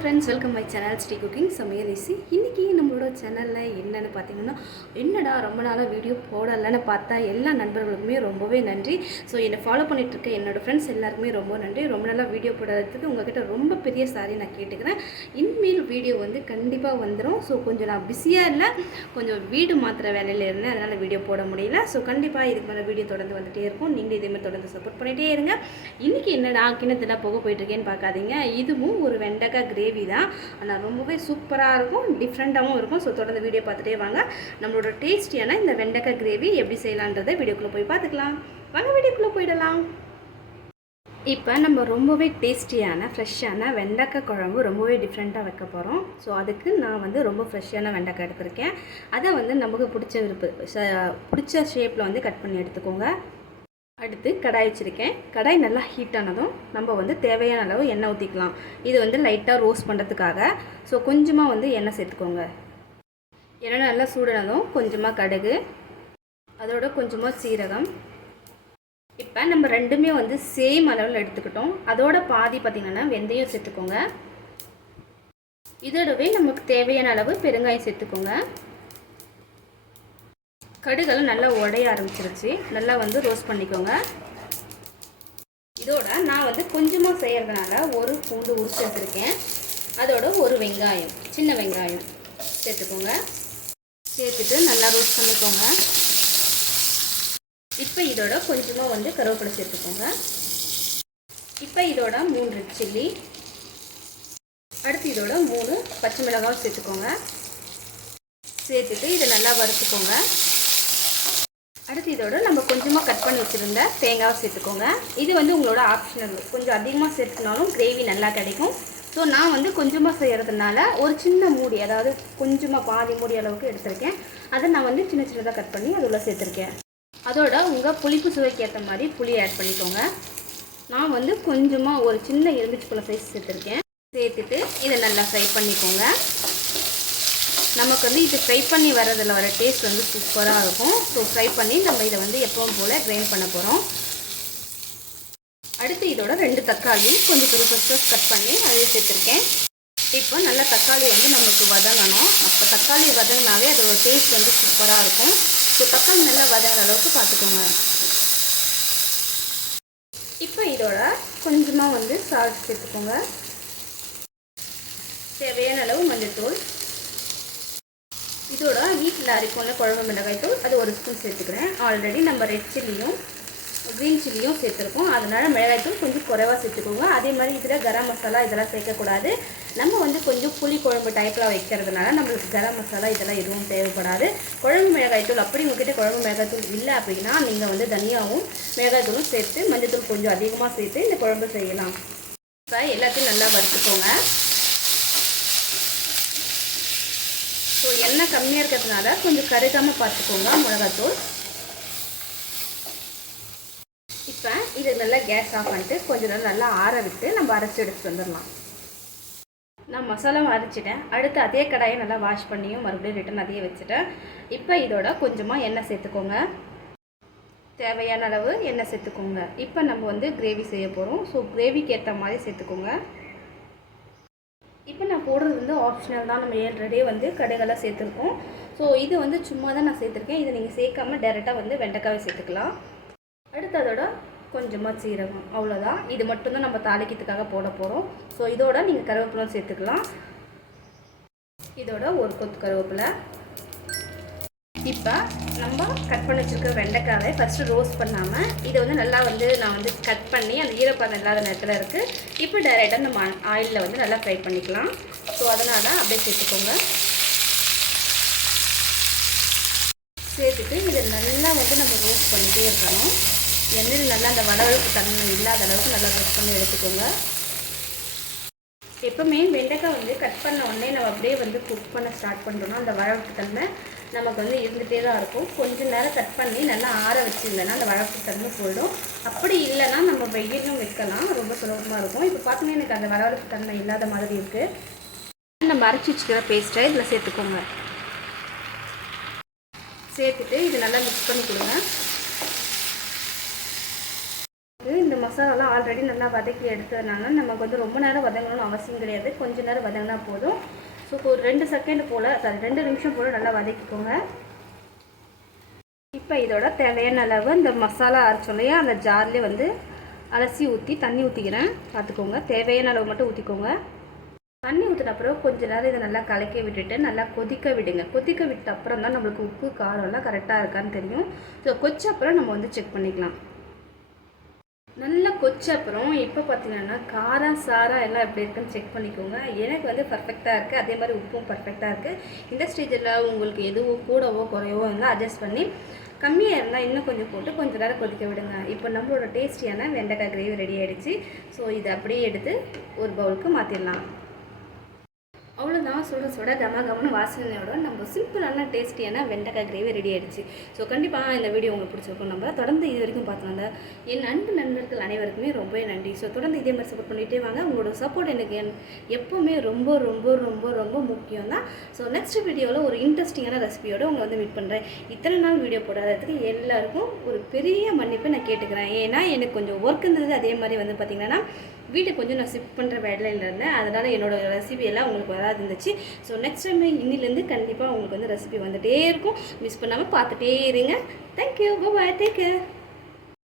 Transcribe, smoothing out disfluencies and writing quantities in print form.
Friends, welcome my channel Sri cooking சமையல் easy. இன்றைக்கி நம்மளோட சேனலில் என்னென்னு பார்த்தீங்கன்னா, என்னடா ரொம்ப நாளாக வீடியோ போடலைன்னு பார்த்தா எல்லா நண்பர்களுக்குமே ரொம்பவே நன்றி. ஸோ என்னை ஃபாலோ பண்ணிகிட்ருக்க என்னோடய ஃப்ரெண்ட்ஸ் எல்லாருக்குமே ரொம்ப நன்றி. ரொம்ப நாளாக வீடியோ போடுறதுக்கு உங்கள்கிட்ட ரொம்ப பெரிய சாரி நான் கேட்டுக்கிறேன். இனிமேல் வீடியோ கண்டிப்பாக வந்துடும். ஸோ கொஞ்சம் நான் பிஸியாக இல்லை, கொஞ்சம் வீடு மாத்திர வேலையில் இருந்தேன், அதனால் வீடியோ போட முடியல. ஸோ கண்டிப்பாக இதுக்கு மேலே வீடியோ தொடர்ந்து வந்துகிட்டே இருக்கும். நீங்களும் இதேமாதிரி தொடர்ந்து சப்போர்ட் பண்ணிகிட்டே இருங்க. இன்றைக்கி என்னடா கிணத்துல போக போயிட்டுருக்கேன்னு பார்க்காதீங்க. இதுவும் ஒரு வெண்டைக்காய் கிரேவி தான். ஆனால் ரொம்பவே சூப்பராக இருக்கும், டிஃப்ரெண்ட்டாகவும் இருக்கும். ஸோ தொடர்ந்து வீடியோ பார்த்துட்டே வாங்க. நம்மளோட டேஸ்டியான இந்த வெண்டைக்காய் கிரேவி எப்படி செய்யலான்றதை வீடியோக்குள்ளே போய் பார்த்துக்கலாம். வாங்க வீடியோக்குள்ளே போயிடலாம். இப்போ நம்ம ரொம்பவே டேஸ்டியான ஃப்ரெஷ்ஷான வெண்டைக்காய் குழம்பு ரொம்பவே டிஃப்ரெண்ட்டாக வைக்க போகிறோம். ஸோ அதுக்கு நான் ரொம்ப ஃப்ரெஷ்ஷான வெண்டைக்காய் எடுத்திருக்கேன். அதை நமக்கு பிடிச்ச ஷேப்பில் கட் பண்ணி எடுத்துக்கோங்க. அடுத்து கடாய் வச்சுருக்கேன். கடாய் நல்லா ஹீட் ஆனதும் நம்ம தேவையான அளவு எண்ணெய் ஊற்றிக்கலாம். இது லைட்டாக ரோஸ்ட் பண்ணுறதுக்காக. ஸோ கொஞ்சமாக எண்ணெய் சேர்த்துக்கோங்க. எண்ணெய் நல்லா சூடானதும் கொஞ்சமாக கடுகு, அதோட கொஞ்சமாக சீரகம். இப்போ நம்ம ரெண்டுமே சேம் அளவில் எடுத்துக்கிட்டோம். அதோட பாதி பார்த்திங்கன்னா வெந்தயம் சேர்த்துக்கோங்க. இதோடவே நமக்கு தேவையான அளவு பெருங்காயம் சேர்த்துக்கோங்க. கடுகெல்லாம் நல்லா உடைய ஆரம்பிச்சிருச்சு. நல்லா ரோஸ்ட் பண்ணிக்கோங்க. இதோட நான் கொஞ்சமாக செய்கிறதுனால ஒரு பூண்டு உரிச்சு வச்சுருக்கேன். அதோட ஒரு வெங்காயம், சின்ன வெங்காயம் சேர்த்துக்கோங்க. சேர்த்துட்டு நல்லா ரோஸ்ட் பண்ணிக்கோங்க. இப்போ இதோட கொஞ்சமாக கருவேப்பிலை சேர்த்துக்கோங்க. இப்போ இதோட 3 ரெட் சில்லி, அடுத்து இதோட 3 பச்சை மிளகாய் சேர்த்துக்கோங்க. சேர்த்துட்டு இதை நல்லா வறுத்துக்கோங்க. அடுத்து இதோட நம்ம கொஞ்சமாக கட் பண்ணி வச்சுருந்த தேங்காவை சேர்த்துக்கோங்க. இது உங்களோட ஆப்ஷனல். கொஞ்சம் அதிகமாக சேர்த்துனாலும் கிரேவி நல்லா கிடைக்கும். ஸோ நான் கொஞ்சமாக செய்கிறதுனால ஒரு சின்ன மூடி, அதாவது கொஞ்சமாக பாதி மூடி அளவுக்கு எடுத்திருக்கேன். அதை நான் சின்ன சின்னதாக கட் பண்ணி அதில் சேர்த்துருக்கேன். அதோட உங்கள் புளிப்பு சுவைக்கு ஏற்ற மாதிரி புளி ஆட் பண்ணிக்கோங்க. நான் கொஞ்சமாக ஒரு சின்ன எலுமிச்சை பழம் சைஸ் சேர்த்துருக்கேன். சேர்த்துட்டு இதை நல்லா ஃப்ரை பண்ணிக்கோங்க. நமக்கு இது ஃப்ரை பண்ணி வரதில் வர டேஸ்ட் சூப்பராக இருக்கும். ஸோ ஃப்ரை பண்ணி நம்ம இதை எப்பவும் போல் கிரைண்ட் பண்ண போகிறோம். அடுத்து இதோட 2 தக்காளி கொஞ்சம் பெருசாக கட் பண்ணி அதில் சேர்த்துருக்கேன். இப்போ நல்லா தக்காளி நமக்கு வதங்கணும். அப்போ தக்காளி வதங்கினாவே அதோட டேஸ்ட் சூப்பராக இருக்கும். ஸோ தக்காளி நல்லா வதங்குற அளவுக்கு பார்த்துக்கோங்க. இப்போ இதோட கொஞ்சமாக சால்ட் சேர்த்துக்கோங்க. தேவையான அளவு மஞ்சள்தூள், இதோட வீட்டில் அரைக்கொண்ட குழம்பு மிளகாய் தூள் அது 1 ஸ்பூன் சேர்த்துக்கிறேன். ஆல்ரெடி நம்ம ரெட் சில்லியும் க்ரீன் சில்லியும் சேர்த்துருக்கோம். அதனால் மிளகாய் தூள் கொஞ்சம் குறைவாக சேர்த்துக்கோங்க. அதே மாதிரி இதில் கரம் மசாலா இதெல்லாம் சேர்க்கக்கூடாது. நம்ம கொஞ்சம் புளி குழம்பு டைப்பில் வைக்கிறதுனால நம்மளுக்கு கரம் மசாலா இதெல்லாம் எதுவும் தேவைப்படாது. குழம்பு மிளகாய் தூள் அப்படி உங்கள்கிட்ட குழம்பு மிளகாய் தூள் இல்லை அப்படின்னா நீங்கள் தனியாகவும் மிளகாய் தூளும் சேர்த்து மஞ்சள் தூள் கொஞ்சம் அதிகமாக சேர்த்து இந்த குழம்பு செய்யலாம். இப்போ எல்லாத்தையும் நல்லா வறுத்துக்கோங்க. ஸோ எண்ணெய் கம்மியாக இருக்கிறதுனால கொஞ்சம் கருகாமல் பார்த்துக்கோங்க மிளகாத்தூள். இப்போ இது நல்லா கேஸ் ஆஃப் பண்ணிட்டு கொஞ்சம் நேரம் நல்லா ஆற விட்டு நம்ம அரைச்சி எடுத்துகிட்டு வந்துடலாம். நான் மசாலாவும் அரைச்சிட்டேன். அடுத்து அதே கடாயை நல்லா வாஷ் பண்ணியும் மறுபடியும் ரிட்டன் அதையே வச்சுட்டேன். இப்போ இதோட கொஞ்சமாக எண்ணெய் சேர்த்துக்கோங்க. தேவையான அளவு எண்ணெய் சேர்த்துக்கோங்க. இப்போ நம்ம கிரேவி செய்ய போகிறோம். ஸோ கிரேவிக்கு ஏற்ற மாதிரி சேர்த்துக்கோங்க. இப்போ நான் போடுறது ஆப்ஷனல் தான். நம்ம ஆல்ரெடி கடுகெல்லாம் சேர்த்துருக்கோம். ஸோ இது சும்மா தான் நான் சேர்த்துருக்கேன். இதை நீங்கள் சேர்க்காமல் டேரெக்டாக வெண்டைக்காவை சேர்த்துக்கலாம். அடுத்து அதோட கொஞ்சமாக சீரகம், அவ்வளோதான். இது மட்டும்தான் நம்ம தாளிக்கிறதுக்காக போட போகிறோம். ஸோ இதோட நீங்கள் கருவேப்பிலை சேர்த்துக்கலாம். இதோட ஒரு கொத்து கருவேப்பிலை. இப்போ நம்ம கட் பண்ணி வச்சுருக்க வெண்டைக்காவை ஃபஸ்ட்டு ரோஸ்ட் பண்ணாமல் இதை நல்லா நான் கட் பண்ணி அந்த ஈரப்பதம் இல்லாத நேரத்தில் இருக்குது. இப்போ டைரெக்டாக நம்ம ஆயிலில் நல்லா ஃப்ரை பண்ணிக்கலாம். ஸோ அதனால் அப்படியே சேர்த்துக்கோங்க. சேர்த்துட்டு இதை நல்லா நம்ம ரோஸ்ட் பண்ணிகிட்டே இருக்கணும். எண்ணெயில் நல்லா அந்த வடவழுப்பு தன்மை இல்லாத அளவுக்கு நல்லா ரோஸ்ட் பண்ணி எடுத்துக்கோங்க. எப்போவுமே வெண்டைக்காய் கட் பண்ண உடனே நம்ம அப்படியே குக் பண்ண ஸ்டார்ட் பண்ணுறோன்னா அந்த வழவழுப்பு தன்மை நமக்கு இருந்துகிட்டே தான் இருக்கும். கொஞ்சம் நேரம் கட் பண்ணி நல்லா ஆற வச்சுருந்தேன்னா அந்த வழவழுப்பு தன்மை போயிடும். அப்படி இல்லைன்னா நம்ம வெயிலும் வைக்கலாம், ரொம்ப சுலபமாக இருக்கும். இப்போ பார்த்தீங்கன்னா எனக்கு அந்த வழவழுப்பு தன்மை இல்லாத மாதிரி இருக்குது. நம்ம அரைச்சி வச்சுக்கிற பேஸ்ட்டை இதில் சேர்த்துக்கோங்க. சேர்த்துட்டு இது நல்லா மிக்ஸ் பண்ணி கொடுங்க. இந்த மசாலாலாம் ஆல்ரெடி நல்லா வதக்கி எடுத்ததுனால நமக்கு வந்து ரொம்ப நேரம் வதங்கணும்னு அவசியம் கிடையாது. கொஞ்சம் நேரம் வதங்கினா போதும். ஸோ ஒரு 2 செகண்ட் போல் 2 நிமிஷம் போல் நல்லா வதக்கிக்கோங்க. இப்போ இதோட தேவையான அளவு இந்த மசாலா அரைச்சோம் இல்லையா, அந்த ஜார்லேயே வந்து அலசி ஊற்றி தண்ணி ஊற்றிக்கிறேன். பார்த்துக்கோங்க, தேவையான அளவு மட்டும் ஊற்றிக்கோங்க. தண்ணி ஊற்றின அப்புறம் கொஞ்சம் நேரம் இதை நல்லா கலக்கி விட்டுட்டு நல்லா கொதிக்க விடுங்க. கொதிக்க விட்ட அப்புறம் தான் நம்மளுக்கு உப்பு காரம்லாம் கரெக்டாக இருக்கான்னு தெரியும். ஸோ கொச்ச அப்புறம் நம்ம வந்து செக் பண்ணிக்கலாம். நல்லா கொச்ச அப்புறம் இப்போ பார்த்தீங்கன்னா காரம் சாரம் எல்லாம் எப்படி இருக்குன்னு செக் பண்ணிக்கோங்க. எனக்கு வந்து பர்ஃபெக்டாக இருக்குது. அதே மாதிரி உப்பும் பர்ஃபெக்டாக இருக்குது. இந்த ஸ்டேஜில் உங்களுக்கு எதுவும் கூடவோ குறையவோ இருந்தால் அட்ஜஸ்ட் பண்ணி, கம்மியாக இருந்தால் இன்னும் கொஞ்சம் போட்டு கொஞ்சம் நேரம் கொதிக்க விடுங்க. இப்போ நம்மளோட டேஸ்டியான வெண்டைக்காய் கிரேவி ரெடி ஆகிடுச்சு. ஸோ இதை அப்படியே எடுத்து ஒரு பவுலுக்கு மாற்றிடலாம். அவ்வளோதான், சுட சுட கமகமன்னு வாசனையோட நம்ம சிம்பிளான டேஸ்டியான வெண்டைக்காய் கிரேவி ரெடி ஆகிடுச்சு. ஸோ கண்டிப்பாக இந்த வீடியோ உங்களுக்கு பிடிச்சிருக்கும். நம்ம தொடர்ந்து இது வரைக்கும் பார்த்தோம்னா என் அன்பு நண்பர்கள் அனைவருக்குமே ரொம்பவே நன்றி. ஸோ தொடர்ந்து இதே மாதிரி சப்போர்ட் பண்ணிகிட்டே வாங்க. உங்களோட சப்போர்ட் எனக்கு எப்போவுமே ரொம்ப ரொம்ப ரொம்ப ரொம்ப முக்கியம் தான். ஸோ நெக்ஸ்ட் வீடியோவில் ஒரு இன்ட்ரெஸ்டிங்கான ரெசிபியோடு உங்களை வந்து மீட் பண்ணுறேன். இத்தனை நாள் வீடியோ போடாததுக்கு எல்லாருக்கும் ஒரு பெரிய மன்னிப்பை நான் கேட்டுக்கிறேன். ஏன்னா எனக்கு கொஞ்சம் ஒர்க் இருந்தது. அதே மாதிரி வந்து பார்த்திங்கன்னா வீட்டுக்கு கொஞ்சம் நான் ஷிஃப்ட் பண்ணுற வேலையில் இருந்தேன். அதனால் என்னோடய ரெசிபி எல்லாம் உங்களுக்கு வராது இருந்துச்சு. ஸோ நெக்ஸ்ட் டைம் இன்னிலேருந்து கண்டிப்பாக உங்களுக்கு வந்து ரெசிபி வந்துகிட்டே இருக்கும். மிஸ் பண்ணாமல் பார்த்துட்டே இருங்க. தேங்க்யூ, பாய், டேக் கேர்.